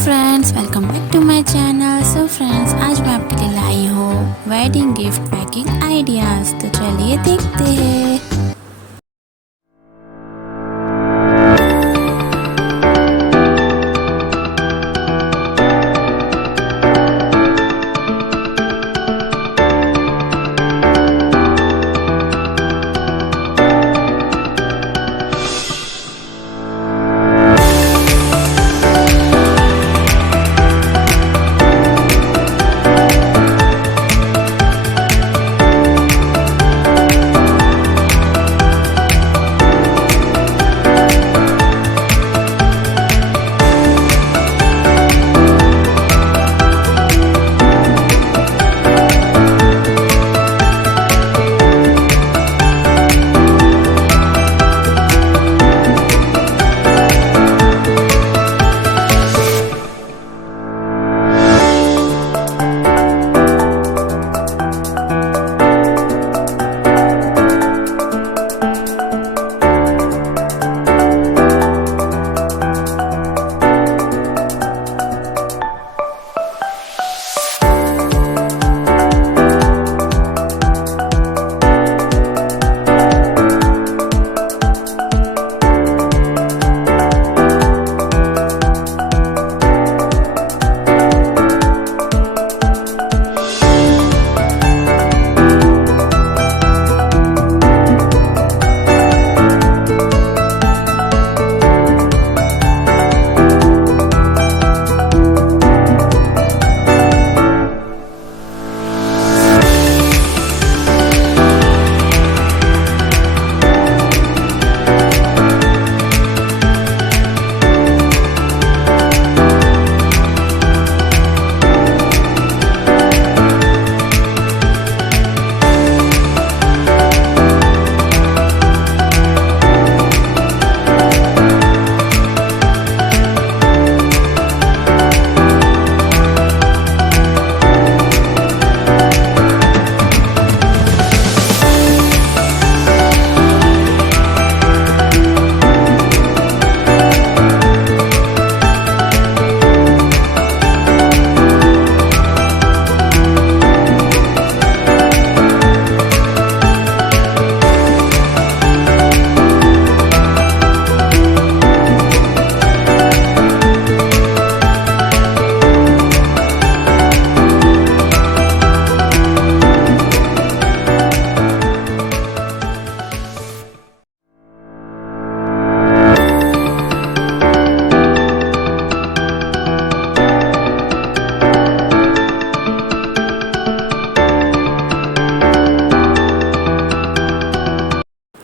Friends, welcome back to my channel. So friends, आज मैं आपके लिए लाई हूँ वेडिंग गिफ्ट पैकिंग आइडियाज़। तो चलिए देखते हैं।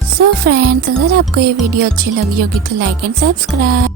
सो फ्रेंड्स, अगर आपको ये वीडियो अच्छी लगी होगी तो लाइक एंड सब्सक्राइब।